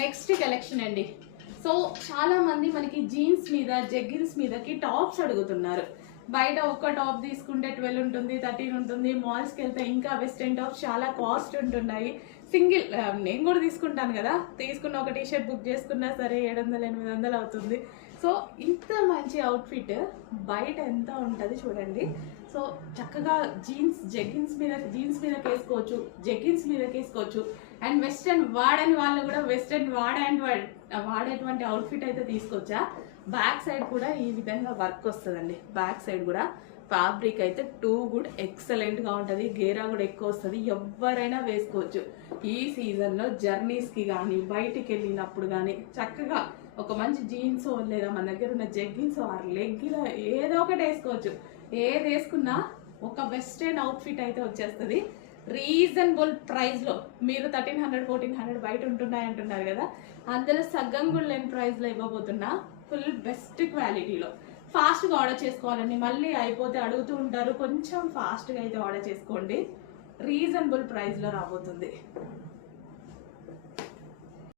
Next collection అండి. So చాలా మంది మనకి జీన్స్ మీద జెగ్గిన్స్ మీదకి టాప్స్ అడుగుతున్నారు. బయట ఒక్క టాప్ తీసుకుంటే 12 ఉంటుంది, 13 ఉంటుంది. మాల్స్కి వెళ్తే ఇంకా వెస్ట్రన్ టాప్స్ చాలా కాస్ట్ ఉంటున్నాయి. సింగిల్ నేను కూడా తీసుకుంటాను కదా, తీసుకున్న ఒక టీషర్ట్ బుక్ చేసుకున్నా సరే 700-800 అవుతుంది. సో ఇంత మంచి అవుట్ఫిట్ బయట ఎంత ఉంటుంది చూడండి. సో చక్కగా జెగ్గిన్స్ మీదకి వేసుకోవచ్చు, జెగ్గిన్స్ మీదకి వేసుకోవచ్చు. అండ్ వెస్ట్రన్ వాడని వాళ్ళు కూడా వెస్ట్రన్ వాడేటువంటి అవుట్ఫిట్ అయితే తీసుకొచ్చా. బ్యాక్ సైడ్ కూడా ఈ విధంగా వర్క్ వస్తుందండి. బ్యాక్ సైడ్ కూడా ఫ్యాబ్రిక్ అయితే టూ గుడ్ ఎక్సలెంట్గా ఉంటుంది. గేరా కూడా ఎక్కువ వస్తుంది, ఎవరైనా వేసుకోవచ్చు. ఈ సీజన్లో జర్నీస్కి కానీ బయటికి వెళ్ళినప్పుడు కానీ చక్కగా ఒక మంచి జీన్స్ లేదా మన దగ్గర ఉన్న జెగ్గిన్స్ ఆర్ లెగ్గిన్ ఏదో ఒకటి వేసుకోవచ్చు. ఏది వేసుకున్నా ఒక వెస్ట్రన్ అవుట్ఫిట్ అయితే వచ్చేస్తుంది. రీజనబుల్ ప్రైస్లో మీరు 1300-1400 బయట ఉంటున్నాయి అంటున్నారు కదా, అందులో సగం కూడా లేని ప్రైస్లో ఇవ్వబోతున్నా. ఫుల్ బెస్ట్ క్వాలిటీలో ఫాస్ట్గా ఆర్డర్ చేసుకోవాలండి. మళ్ళీ అయిపోతే అడుగుతూ ఉంటారు, కొంచెం ఫాస్ట్గా అయితే ఆర్డర్ చేసుకోండి. రీజనబుల్ ప్రైస్లో రాబోతుంది.